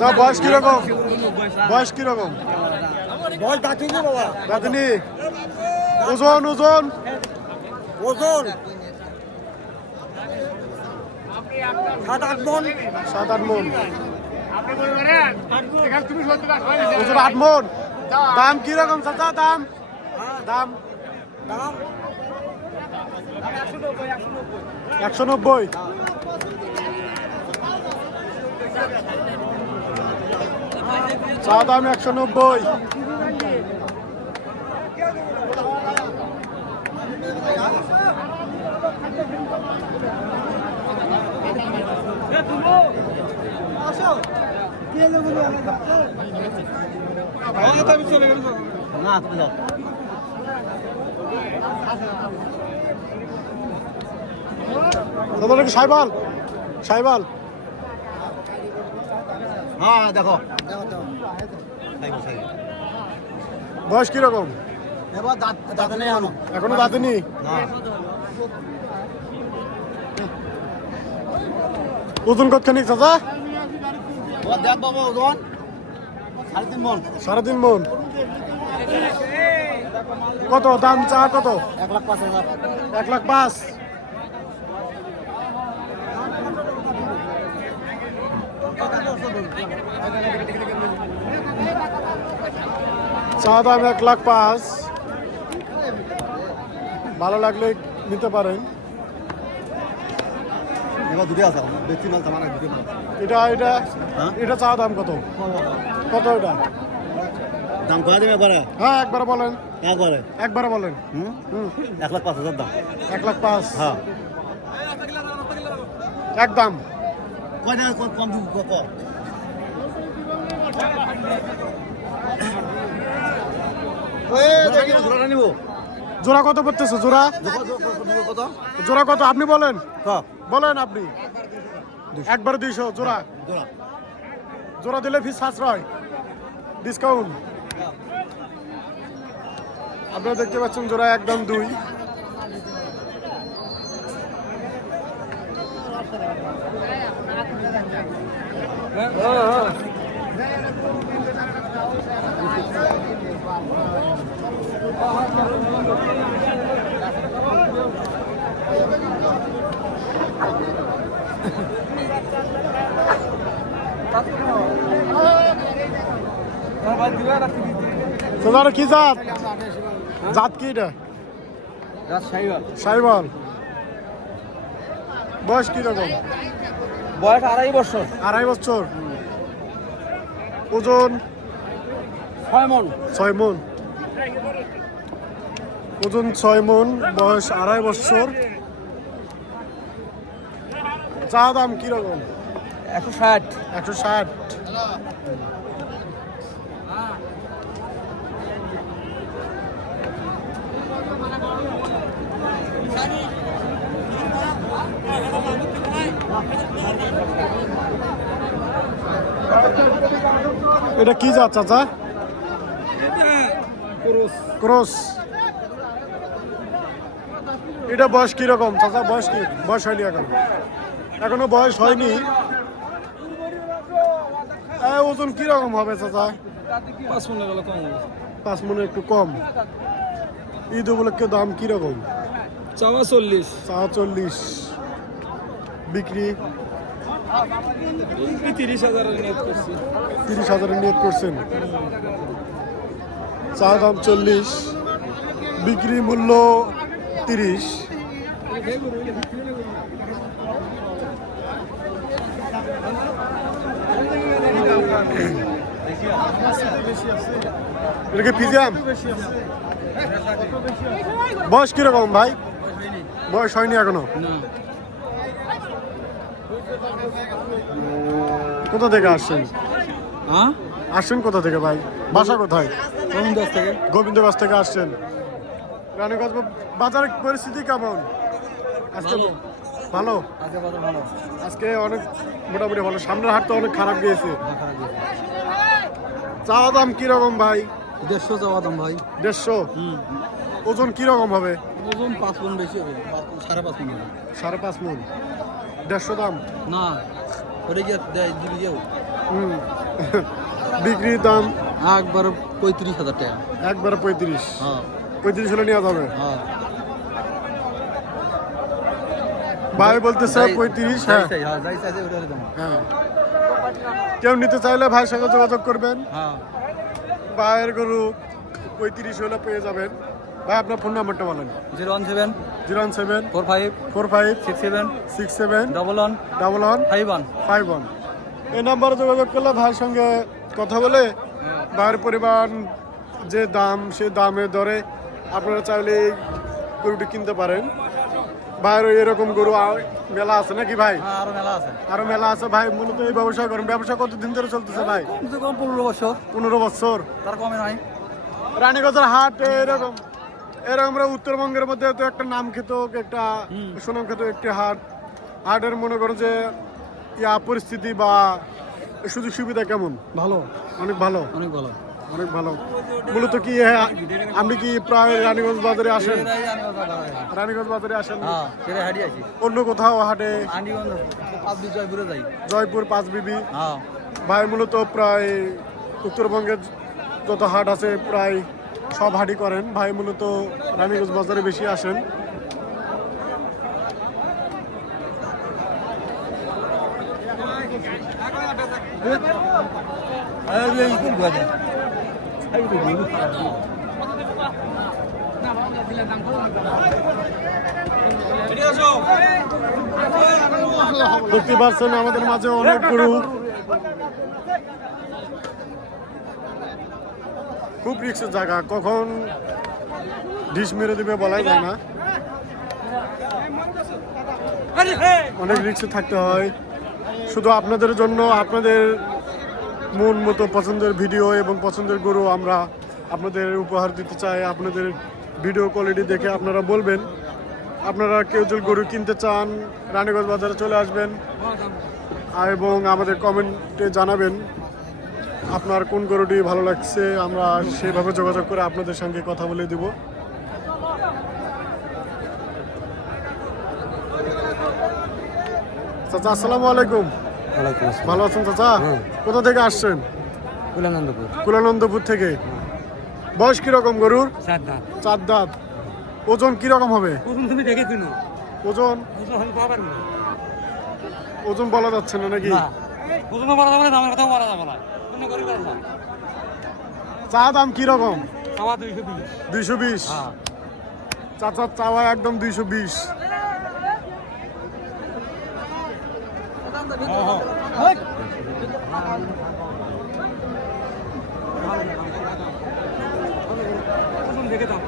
যা বয়স কীরকম? বয়স কীরকম? বয়স দাঁতিনি বাবা। রাতনি ওজন ওজন? ওজন? সাত আট মন। সাত আট মন। ওজন আট মন। দাম কীরকম চাচা? দাম? দাম? দাম? একশো নব্বই। চা দাম একশো নব্বই। না যাও তোমার সাইবাল? সাইবাল। হ্যাঁ দেখো। বয়স কীরকম? এবার দাঁত দাঁত নেই আনো এখনও দাঁতেনি না ওজন কতখানি চাচা? এবার দেখ বাবা ওজন সাড়ে তিন মন সাড়ে তিন মন। কত? দাম চা কত? এক লাখ পাঁচ হাজার। এক লাখ পাঁচ। চা দাম এক লাখ পাঁচ। ভালো লাগলে নিতে পারেন। এটা এটা হ্যাঁ? এটা চা দাম কত? কত এটা? দাম কয়া দেবে এবারে হ্যাঁ একবার বলেন। একবারে? একবার বলেন। হুম? হুম। এক লাখ পাঁচ হাজার দাম। এক লাখ পাঁচ। হ্যাঁ। একদম। কয় টাকা কম- কম দিব কত জোড়াটা নিব জোড়া কত পড়তেছে? জোড়া? কত জোড়া কত আপনি বলেন। বলেন আপনি। একবার দুইশো জোড়া। জোড়া। জোড়া দিলে ফিস সাশ্রয়। ডিসকাউন্ট আপনারা দেখতে পাচ্ছেন জোড়া একদম দুই। সোনার কি জাত? জাত কি এটা? সাইবল বয়স কি রকম বয়স আড়াই বছর আড়াই বছর ওজন? ছয় মন। ছয় মন। ওজন ছয় মন বয়স আড়াই বছর। চা দাম কীরকম একশো ষাট। একশো ষাট। এটা কি জাত চাচা? ক্রস। এটা বয়স কীরকম চাচা? বয়স কি? বয়স হয়নি এখন? এখনও বয়স হয়নি? ওজন কীরকম হবে চাচা? পাঁচ মনে একটু কম। ঈদ উপলক্ষে দাম কীরকম? চাওয়া চল্লিশ। চা চল্লিশ। বিক্রি? তিরিশ হাজার নিয়ত তিরিশ হাজারের করছেন। চা দাম চল্লিশ, বিক্রি মূল্য তিরিশ। বয়স কীরকম ভাই? বয়স হয়নি এখনও? কোথা থেকে আসছেন? হ্যাঁ? আসছেন কোথা থেকে ভাই? বাসা কোথায়? দশ থেকে। গোবিন্দগঞ্জ থেকে আসছেন। রানীগঞ্জ বাজারের পরিস্থিতি কেমন? আজকে ভালো। আজকে অনেক মোটামুটি ভালো। সামনের হাট তো অনেক খারাপ গিয়েছে। চাওয়া দাম কীরকম ভাই? দেড়শো চাওয়া দাম ভাই। দেড়শো? হুম। ওজন কীরকম হবে? ওজন পাঁচ মন বেশি হবে। সাড়ে পাঁচ মন সাড়ে পাঁচ মন। দেড়শো দাম? না দেয় হুম। বিক্রির দাম? একবার পঁয়ত্রিশ হাজার টাকা। একবারে পঁয়ত্রিশ। হ্যাঁ। পঁয়ত্রিশ হলে নেওয়া যাবে? হ্যাঁ। ভাই বলতেছে পঁয়ত্রিশ হ্যাঁ। হ্যাঁ হ্যাঁ। কেউ নিতে চাইলে ভাইয়ের সঙ্গে যোগাযোগ করবেন। হ্যাঁ। ভাইয়ের গরু পঁয়ত্রিশ হলে পেয়ে যাবেন। ভাই আপনার ফোন নাম্বারটা বলেন। Zero one seven zero one seven four five four five six seven six seven double one double one five one. Five one. এই নাম্বারে যোগাযোগ করলে ভাইয়ের সঙ্গে কথা বলে ভাইয়ের পরিমাণ যে দাম সে দামে দরে আপনারা চাইলে এই গরুটি কিনতে পারেন। ভাইয়ের এরকম গরু মেলা আছে নাকি ভাই? হ্যাঁ আরও মেলা আছে। আরও মেলা আছে ভাই মূলত এই ব্যবসা করেন। ব্যবসা কতদিন ধরে চলতেছে ভাই? কমসে কম পনেরো বছর। পনেরো বছর। তার কমে নাই। রানীগঞ্জের হাট এরকম। এরকম আমরা উত্তরবঙ্গের মধ্যে তো একটা নাম খেত একটা সুনাম খেত একটি হাট। হাটের মনে করো যে ইয়া পরিস্থিতি বা সুযোগ সুবিধা কেমন? ভালো। অনেক ভালো? অনেক ভালো। অনেক ভালো। মূলত কি আপনি কি প্রায় রানীগঞ্জ বাজারে আসেন। রানীগঞ্জ বাজারে আসেন? হ্যাঁ অন্য কোথাও হাটে? জয়পুর পাঁচ বিবি? হ্যাঁ। ভাই মূলত প্রায় উত্তরবঙ্গের যত হাট আছে প্রায় সব হাটই করেন। ভাই মূলত রানীগঞ্জ বাজারে বেশি আসেন। দেখতে পাচ্ছেন আমাদের মাঝে অনেক গরু খুব রিক্সের জায়গা, কখন ডিশ মেরে দিবে বলাই যায় না। অনেক রিক্সে থাকতে হয়। শুধু আপনাদের জন্য, আপনাদের মন মতো পছন্দের ভিডিও এবং পছন্দের গরু আমরা আপনাদের উপহার দিতে চাই। আপনাদের ভিডিও কোয়ালিটি দেখে আপনারা বলবেন, আপনারা কেউ যদি গরু কিনতে চান, রানীগঞ্জ বাজারে চলে আসবেন। এবং আমাদের কমেন্টে জানাবেন আপনার কোন গরুটি ভালো লাগছে আমরা সেভাবে যোগাযোগ করে আপনাদের সঙ্গে কথা বলে দিব। চাচা আসসালামু আলাইকুম। ভালো আছেন চাচা? কোথা থেকে আসছেন? কুলানন্দপুর। কুলানন্দপুর থেকে। বয়স কীরকম গরুর? চার দাঁত। ওজন কীরকম হবে? ওজন ওজন? বলা যাচ্ছে না নাকি? প্রথমে বলা যাবে না দামের কথাও বলা যাবে না। চা দাম কীরকম দুইশো বিশ। হ্যাঁ। চাচার চাওয়া একদম দুইশো বিশ। দেখে দাম